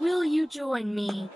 Will you join me?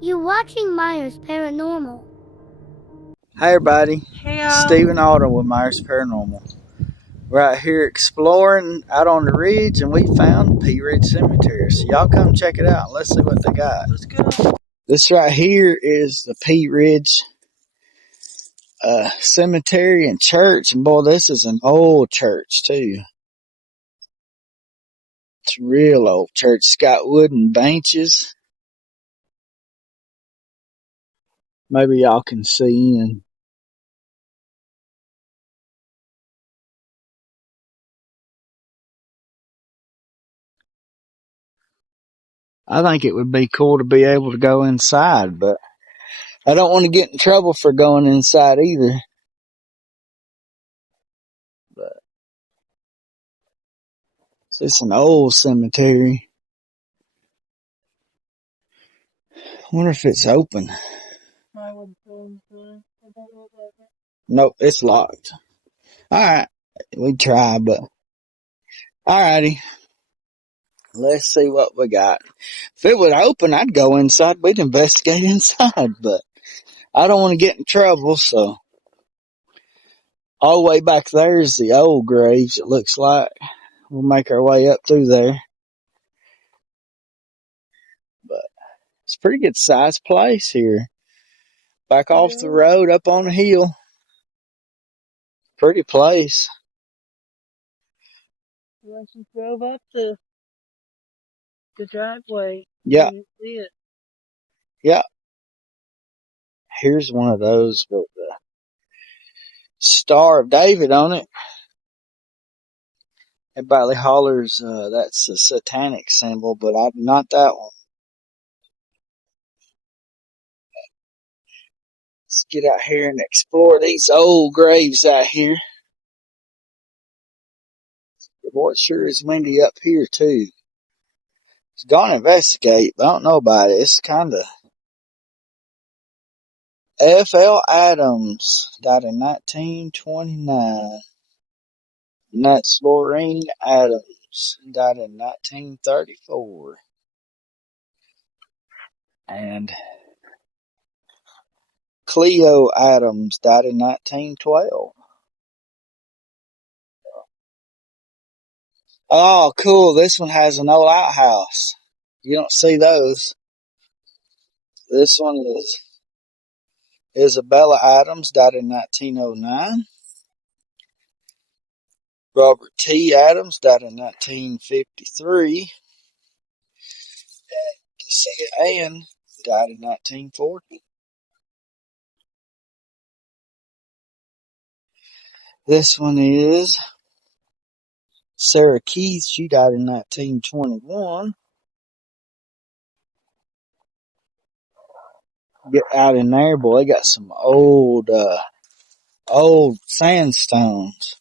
You're watching Myers Paranormal. Hey everybody, Hey y'all. Stephen Alden with Myers Paranormal. We're out here exploring out on the ridge and we found Pea Ridge Cemetery. So y'all come check it out. Let's see what they got. Let's go. This right here is the Pea Ridge Cemetery and Church. And boy, this is an old church too. It's a real old church. It's got wooden benches. Maybe y'all can see in. I think it would be cool to be able to go inside, but I don't want to get in trouble for going inside either. But it's an old cemetery. I wonder if it's open. Nope, it's locked. Alright, we try, but alrighty. Let's see what we got. If it would open, I'd go inside. We'd investigate inside, but I don't want to get in trouble, so. All the way back there is the old graves, it looks like. We'll make our way up through there. But it's a pretty good sized place here. Back off the road, up on the hill. Pretty place. Once you drove up the driveway, Yeah, you see it. yeah. Here's one of those with the Star of David on it. Everybody hollers that's a satanic symbol, but not that one. Let's get out here and explore these old graves out here. Boy, it sure is windy up here too. It's gonna investigate, but I don't know about it. It's kind of F.L. Adams died in 1929. And that's Lorraine Adams died in 1934. And Cleo Adams died in 1912. Oh, cool. This one has an old outhouse. You don't see those. This one is Isabella Adams, died in 1909. Robert T. Adams, died in 1953. Cecilia Ann, died in 1940. This one is Sarah Keith. She died in 1921. Get out in there, boy. They got some old sandstones.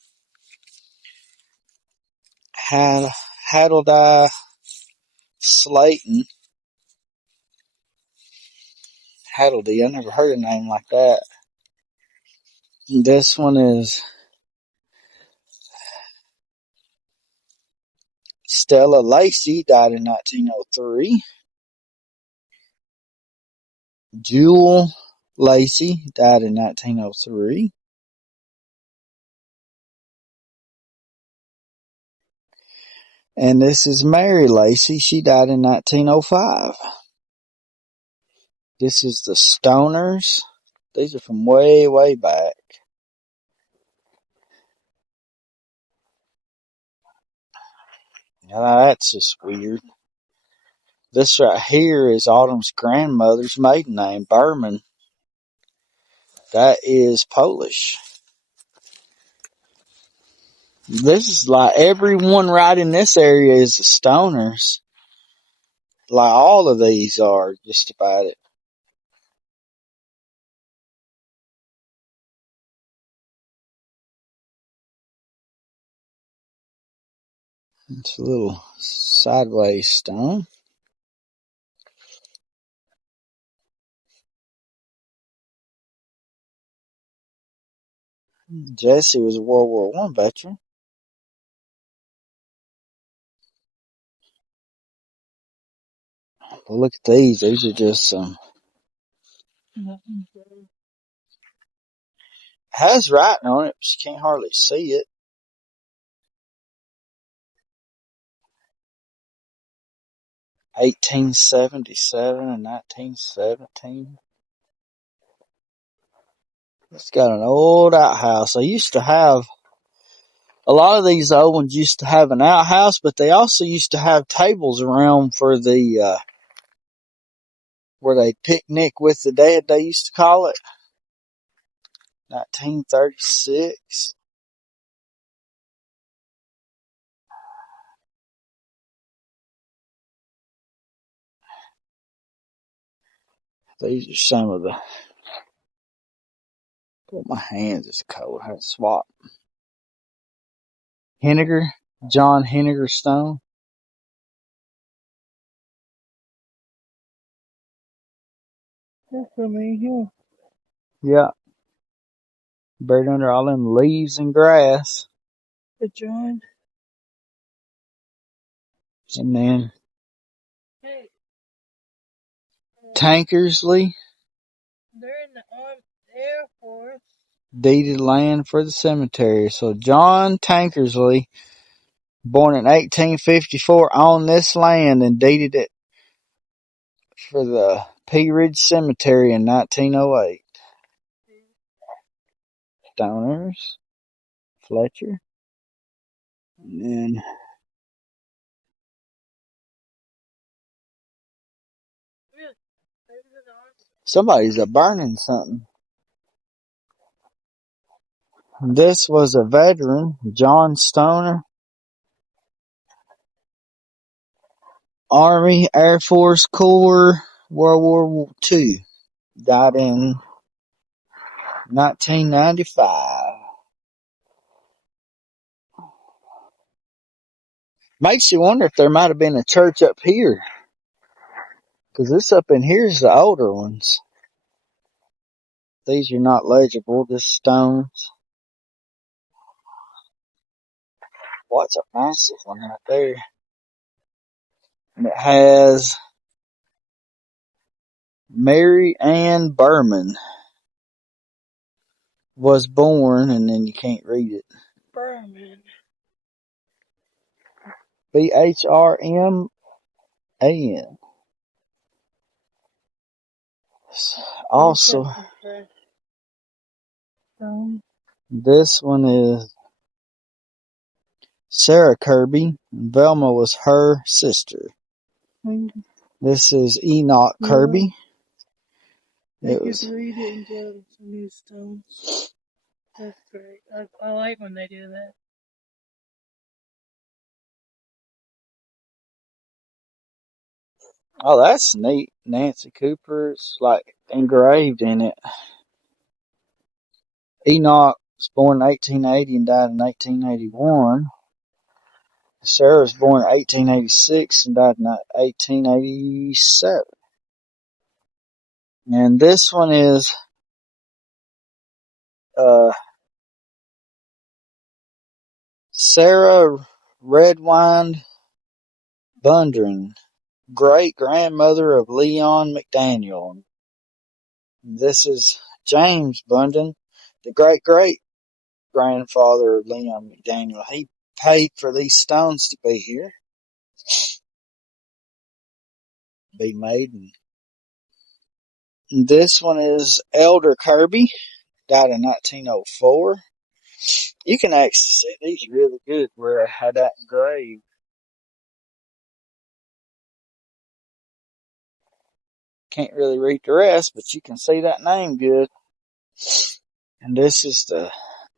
Haddledie Slayton. Haddledie. I never heard a name like that. And this one is Stella Lacey, died in 1903. Jewel Lacey died in 1903. And this is Mary Lacey. She died in 1905. This is the Stoners. These are from way, way back. That's just weird. This right here is Autumn's grandmother's maiden name, Berman. That is Polish. This is like everyone right in this area is the Stoners. Like all of these are just about it. It's a little sideways stone. Jesse was a World War I veteran. But look at these. These are just some. Has writing on it, but you can't hardly see it. (1877) and 1917. It's got an old outhouse. They used to have, a lot of these old ones used to have an outhouse, but they also used to have tables around for the, where they picnic with the dead, they used to call it. 1936. These are some of the, my hands is cold. I had to swap. Henniger, John Henniger Stone. That's for me here. Yeah. Buried under all them leaves and grass. The John. And then Hey, Tankersley they're in the Air Force. deeded land for the cemetery. So John Tankersley, born in 1854, owned this land and deeded it for the Pea Ridge Cemetery in 1908. Stoners, Fletcher, and then somebody's burning something. This was a veteran, John Stoner, Army, Air Force Corps, World War II. Died in 1995. Makes you wonder if there might have been a church up here. Because this up in here is the older ones. These are not legible, just stones. What's a massive one right there? And it has Mary Ann Berman was born, and then you can't read it. Berman. Brman. Also, this one is Sarah Kirby. Velma was her sister. This is Enoch Kirby. They could read it and tell it's new stones. That's great. I like when they do that. Oh, that's neat. Nancy Cooper. It's like engraved in it. Enoch was born in 1880 and died in 1881. Sarah was born in 1886 and died in 1887. And this one is Sarah Redwine Bundren, great grandmother of Leon McDaniel. This is James Bunden, the great great grandfather of Leon McDaniel. He paid for these stones to be here, be made. And this one is Elder Kirby, died in 1904. You can actually see these really good where I had that engraved. can't really read the rest, but you can see that name good. And this is the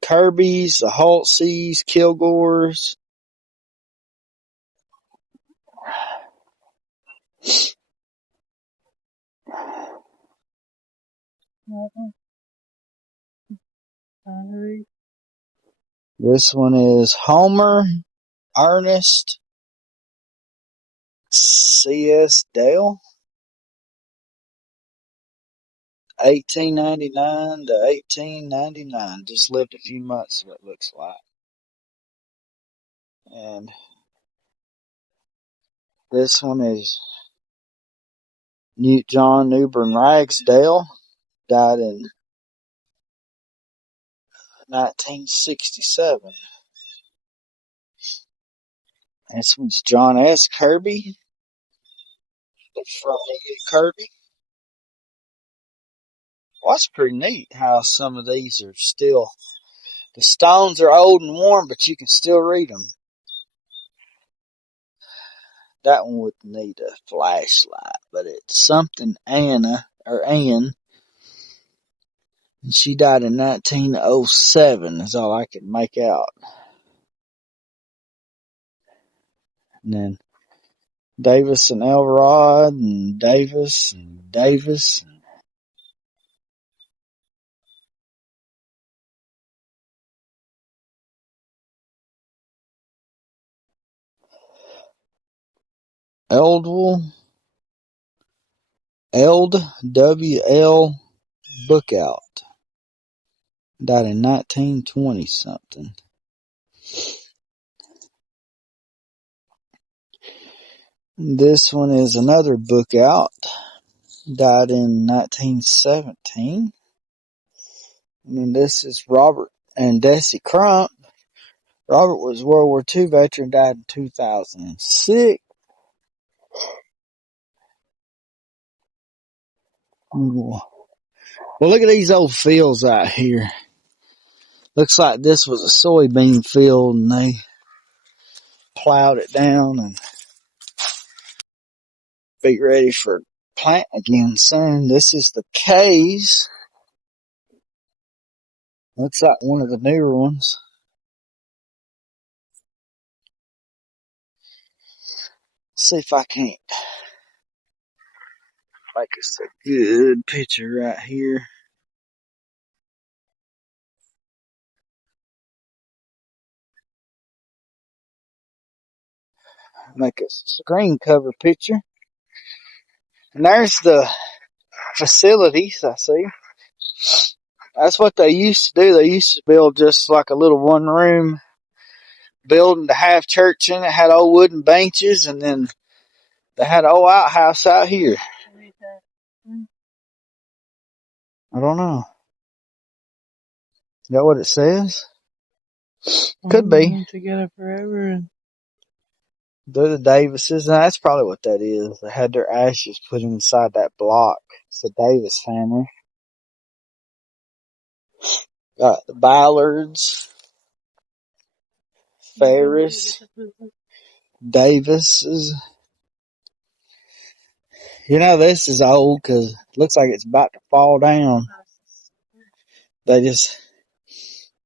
Kirbys, the Haltseys, Kilgores. This one is Homer, Ernest, C.S. Dale, 1899 to 1899. Just lived a few months, what it looks like. And this one is John Newbern Ragsdale, died in 1967. This one's John S. Kirby from Kirby. Well, that's pretty neat how some of these are still, the stones are old and worn, but you can still read them. That one would need a flashlight, but it's something Anne, and she died in 1907 is all I could make out. And then Davis and Elrod and Davis and Davis. Eldwell, W.L. Bookout. Died in 1920 something. This one is another Bookout. Died in 1917. And then this is Robert and Desi Crump. Robert was a World War II veteran, died in 2006. Well, look at these old fields out here. Looks like this was a soybean field and they plowed it down and be ready for plant again soon. This is the K's. Looks like one of the newer ones. See if I can't make us a good picture right here. Make us a screen cover picture. And there's the facilities I see. That's what they used to do. They used to build just like a little one room building to have church in it. Had old wooden benches, and then they had an old outhouse out here. I don't know. Is that what it says? Could be. Together forever. And They're the Davises, and that's probably what that is. They had their ashes put inside that block. It's the Davis family. Got the Ballards, Ferris, Davises. You know, this is old because it looks like it's about to fall down. They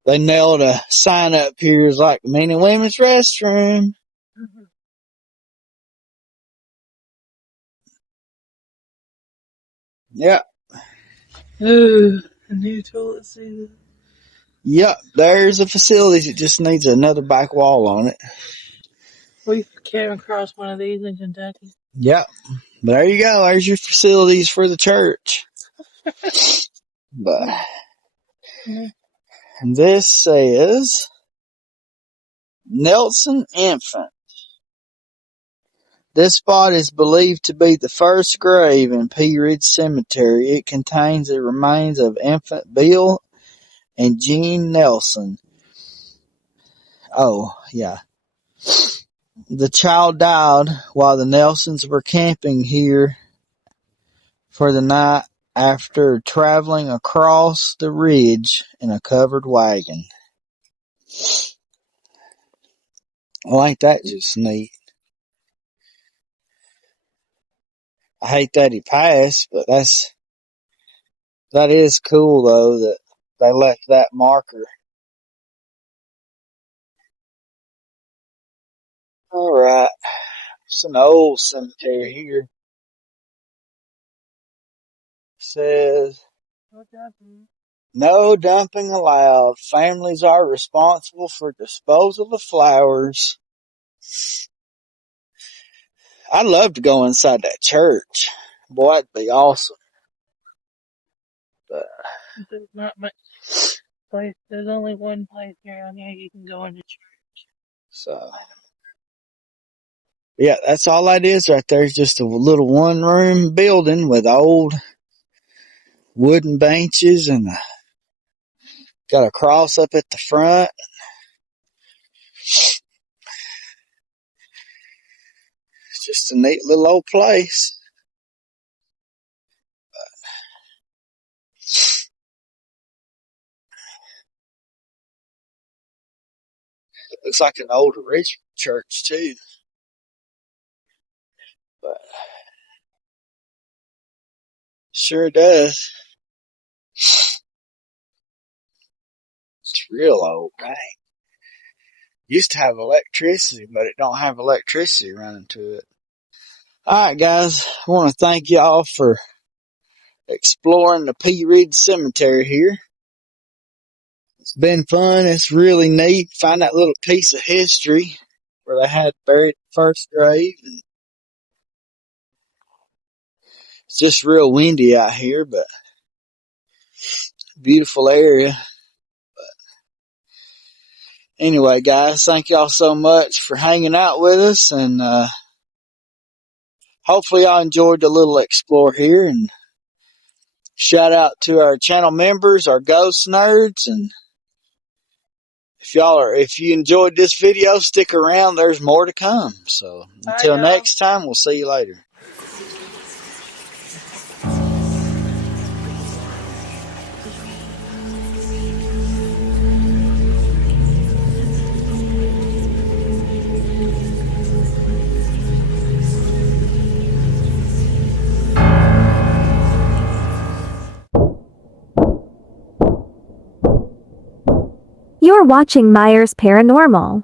nailed a sign up here. It's like men and women's restroom. Yep. oh, a new toilet seat. Yep. There's a facility. It just needs another back wall on it. We came across one of these in Kentucky. Yep. There you go. There's your facilities for the church. But this says Nelson Infant. This spot is believed to be the first grave in Pea Ridge Cemetery. It contains the remains of infant Bill and Jean Nelson. Oh, yeah. The child died while the Nelsons were camping here for the night after traveling across the ridge in a covered wagon. Well, ain't that just neat? I hate that he passed, but that is cool though that they left that marker. All right, it's an old cemetery here. It says no dumping allowed. Families are responsible for disposal of flowers. I'd love to go inside that church. Boy, that'd be awesome. But There's not much place. There's only one place around here you can go into church. so, yeah, that's all that is right there. It's just a little one-room building with old wooden benches and got a cross up at the front. It's just a neat little old place. It looks like an old original church too. But sure does. It's real old, right? Used to have electricity, but it don't have electricity running to it. Alright guys, I want to thank y'all for exploring the Pea Ridge Cemetery here. It's been fun. It's really neat. Find that little piece of history where they had buried the first grave. And it's just real windy out here, but beautiful area. Anyway, guys, thank y'all so much for hanging out with us, and hopefully y'all enjoyed the little explore here. And shout out to our channel members, our ghost nerds, and if you enjoyed this video, stick around. There's more to come. So until next time, we'll see you later. You're watching Myers Paranormal.